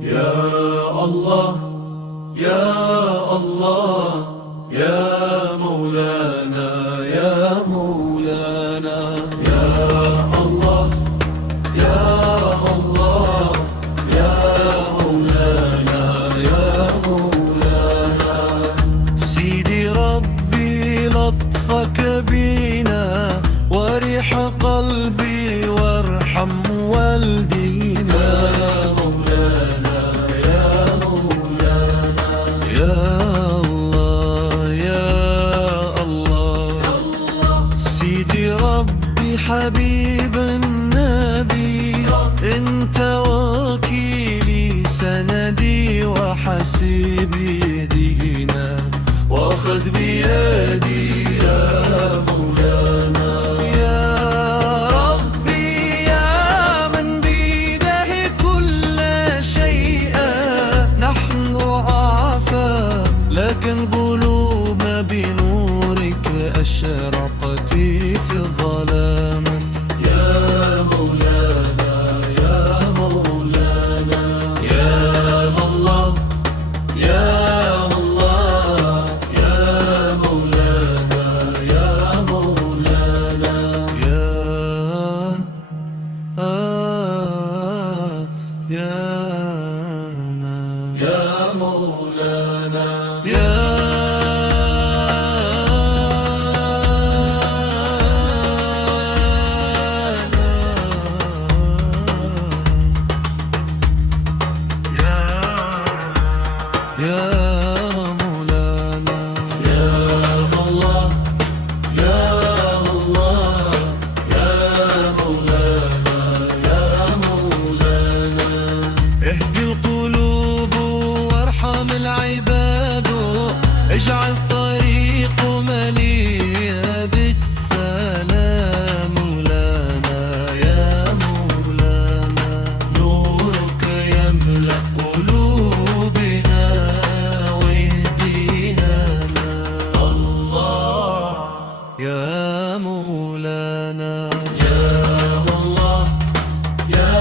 يا الله يا الله يا مولانا يا مولانا يا الله يا الله يا مولانا يا مولانا. سيدي ربي لطفك بينا وريح قلبي وارحم والدينا. حبيب النبي انت وكيلي سندي وحسيبي دينا واخذ بيدي يا مولانا. يا ربي يا من بيده كل شيء نحن ضعفاء لكن قلوبنا بنورك أشرقت في الظلام. يا مولانا يا مولانا يا الله يا الله يا مولانا يا مولانا. اهدي القلوب وارحم العباد اجعل طريق مليء بالسلام. مولانا يا مولانا نورك يملأ قلوبنا ويهدينا. الله يا مولانا يا الله يا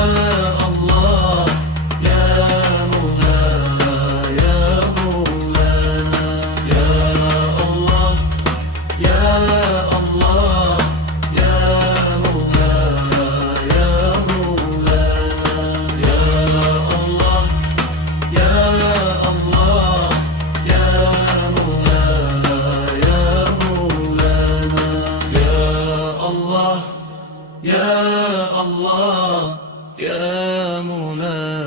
الله يا مولانا يا مولانا يا الله يا الله يا مولانا يا مولانا يا الله يا الله يا مولانا يا مولانا يا الله يا الله يا مولانا.